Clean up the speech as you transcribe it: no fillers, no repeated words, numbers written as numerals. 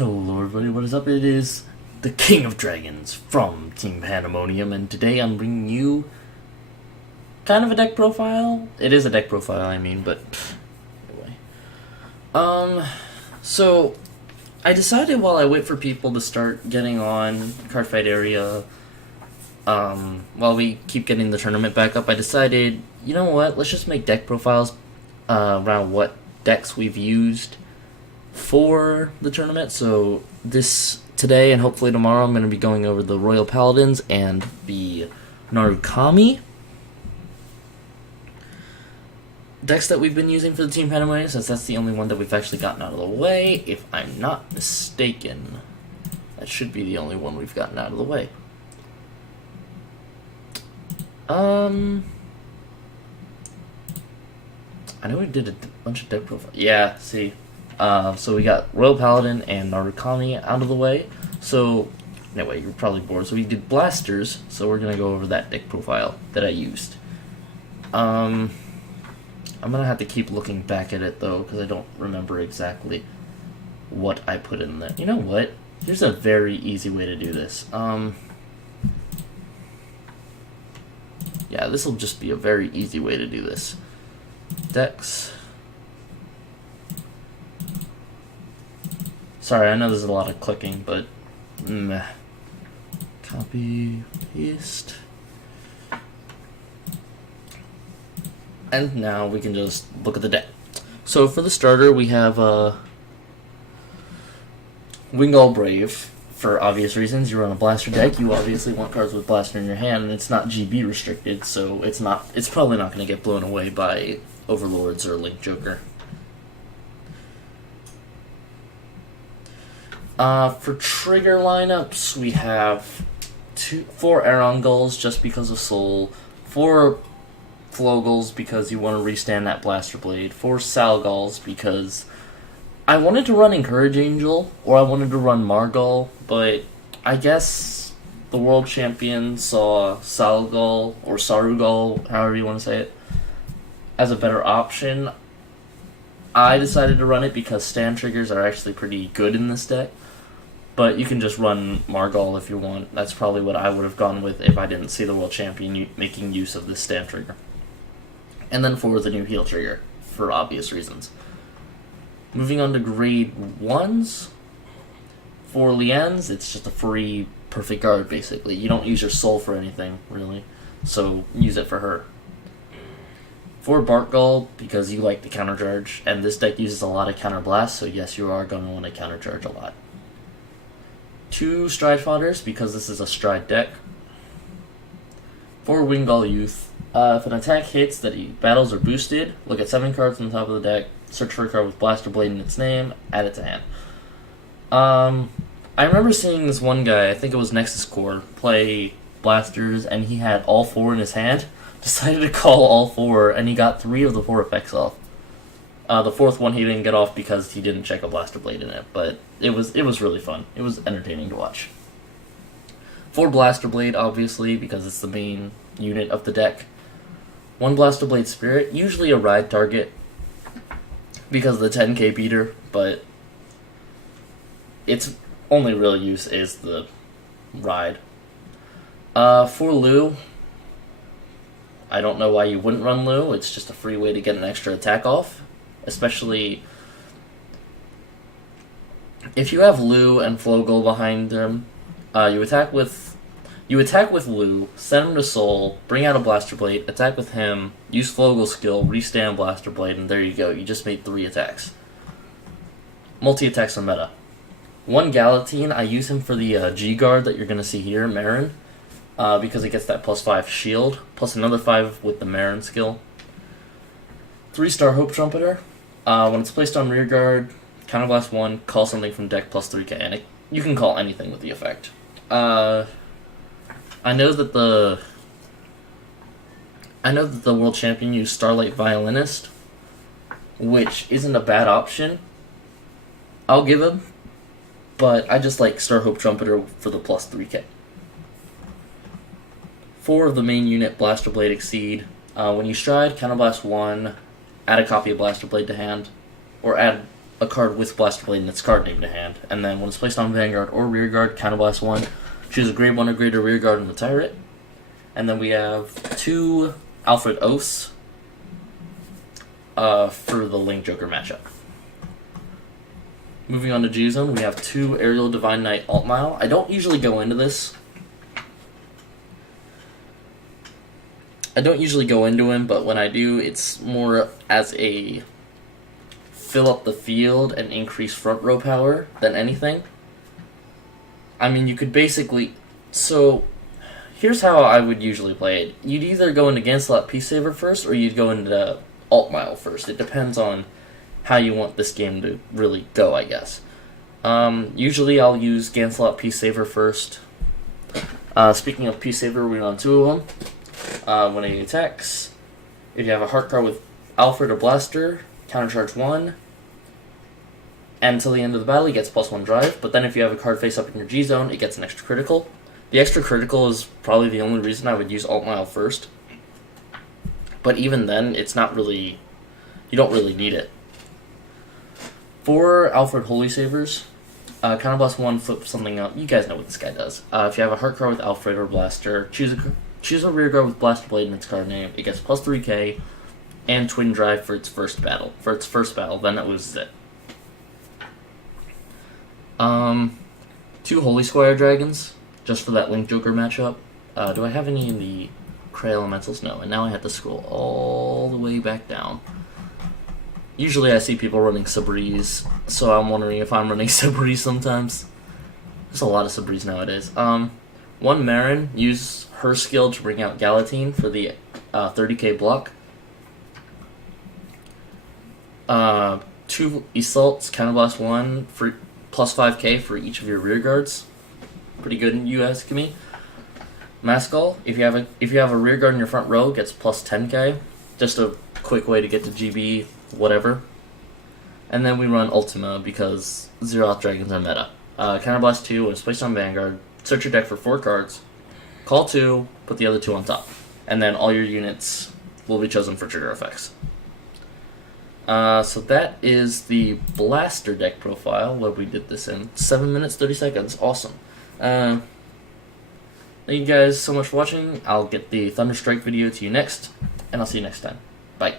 Hello everybody, what is up? It is the King of Dragons from Team Pandemonium, and today I'm bringing you kind of a deck profile. It is a deck profile, I mean, but anyway. So I decided while I wait for people to start getting on Cardfight area, while we keep getting the tournament back up, I decided, you know what, let's just make deck profiles around what decks we've used for the tournament. So today and hopefully tomorrow I'm going to be going over the Royal Paladins and the Narukami decks that we've been using for the Team Pandemonium, since that's the only one that we've actually gotten out of the way. If I'm not mistaken, that should be the only one we've gotten out of the way. I know we did a bunch of deck profiles. Yeah, see. So we got Royal Paladin and Narukami out of the way. So, anyway, you're probably bored. So we did Blasters, so we're going to go over that deck profile that I used. I'm going to have to keep looking back at it, though, because I don't remember exactly what I put in there. You know what? Here's a very easy way to do this. Yeah, this will just be a very easy way to do this. Decks. Sorry, I know there's a lot of clicking, but meh. Copy, paste. And now we can just look at the deck. So for the starter, we have Vanguard Brave. For obvious reasons, you run a blaster deck. You obviously want cards with blaster in your hand, and it's not GB restricted, so it's probably not going to get blown away by Overlords or Link Joker. For trigger lineups, we have 4 Arongulls just because of Soul, 4 Flogulls because you want to restand that Blaster Blade, 4 Salgulls because I wanted to run Encourage Angel, or I wanted to run Margull, but I guess the World Champion saw Salgull, or Sarugull, however you want to say it, as a better option. I decided to run it because stand triggers are actually pretty good in this deck. But you can just run Margull if you want. That's probably what I would have gone with if I didn't see the World Champion making use of this stand trigger. And then 4 the new heal trigger, for obvious reasons. Moving on to grade 1s. For Lien's, it's just a free perfect guard, basically. You don't use your soul for anything, really. So use it for her. 4 Barkgull, because you like the countercharge, and this deck uses a lot of counterblast, so yes, you are going to want to countercharge a lot. 2 Stride Fodders, because this is a Stride deck. 4 Wingull Youth. If an attack hits that he battles or boosted, look at 7 cards on the top of the deck, search for a card with Blaster Blade in its name, add it to hand. I remember seeing this one guy, I think it was Nexus Core, play Blasters, and he had all 4 in his hand. Decided to call all 4, and he got 3 of the 4 effects off. The 4th one he didn't get off because he didn't check a Blaster Blade in it, but it was really fun. It was entertaining to watch. 4 Blaster Blade, obviously, because it's the main unit of the deck. 1 Blaster Blade Spirit, usually a ride target because of the 10k beater, but its only real use is the ride. 4 Lu. I don't know why you wouldn't run Lu, it's just a free way to get an extra attack off. Especially if you have Lu and Flogul behind them, you attack with Lu, send him to Soul, bring out a Blaster Blade, attack with him, use Flogul's skill, restand Blaster Blade, and there you go. You just made 3 attacks. Multi-attacks are meta. 1 Galatine, I use him for the G-Guard that you're going to see here, Marin, because it gets that +5 shield, plus another 5 with the Marin skill. 3-star Hope Trumpeter. When it's placed on rear guard, counterblast 1, call something from deck +3k, and you can call anything with the effect. I know that the World Champion used Starlight Violinist, which isn't a bad option. I'll give him, but I just like Star Hope Trumpeter for the +3k. 4 of the main unit Blaster Blade Exceed. When you stride, counterblast 1. Add a copy of Blaster Blade to hand, or add a card with Blaster Blade in its card name to hand. And then when it's placed on Vanguard or Rearguard, Counterblast 1. Choose a grade 1 or greater Rearguard and retire it. And then we have 2 Alfred Oaths for the Link Joker matchup. Moving on to G-Zone, we have 2 Aerial Divine Knight Alt Mile. I don't usually go into this. him, but when I do, it's more as a fill up the field and increase front row power than anything. I mean, you could basically... So, here's how I would usually play it. You'd either go into Ganslot Peace Saver first, or you'd go into Alt Mile first. It depends on how you want this game to really go, I guess. Usually I'll use Ganslot Peace Saver first. Speaking of Peace Saver, we run 2 of them. When he attacks, if you have a heart card with Alfred or Blaster, countercharge 1. And until the end of the battle, he gets +1 drive. But then if you have a card face up in your G-Zone, it gets an extra critical. The extra critical is probably the only reason I would use Alt Mile first. But even then, it's not really... You don't really need it. For Alfred Holy Savers, Counterblast 1, flip something up. You guys know what this guy does. If you have a heart card with Alfred or Blaster, choose a Rearguard with Blaster Blade in its card name. It gets +3k and Twin Drive for its first battle. Then it loses it. 2 Holy Squire Dragons, just for that Link Joker matchup. Do I have any in the Cray Elementals? No, and now I have to scroll all the way back down. Usually I see people running Sabreeze, so I'm wondering if I'm running Sabreeze sometimes. There's a lot of Sabreeze nowadays. 1 Marin, use her skill to bring out Galatine for the 30k block. 2 Isalts, Counterblast 1 for +5k for each of your rear guards. Pretty good, you ask me. Maskell, if you have a rear guard in your front row, gets +10k. Just a quick way to get to GB, whatever. And then we run Ultima because Zeroth Dragons are meta. Counterblast 2, when it's placed on Vanguard, search your deck for 4 cards, call 2, put the other 2 on top. And then all your units will be chosen for trigger effects. So that is the Blaster deck profile, what we did this in. 7 minutes, 30 seconds, awesome. Thank you guys so much for watching. I'll get the Thunderstrike video to you next, and I'll see you next time. Bye.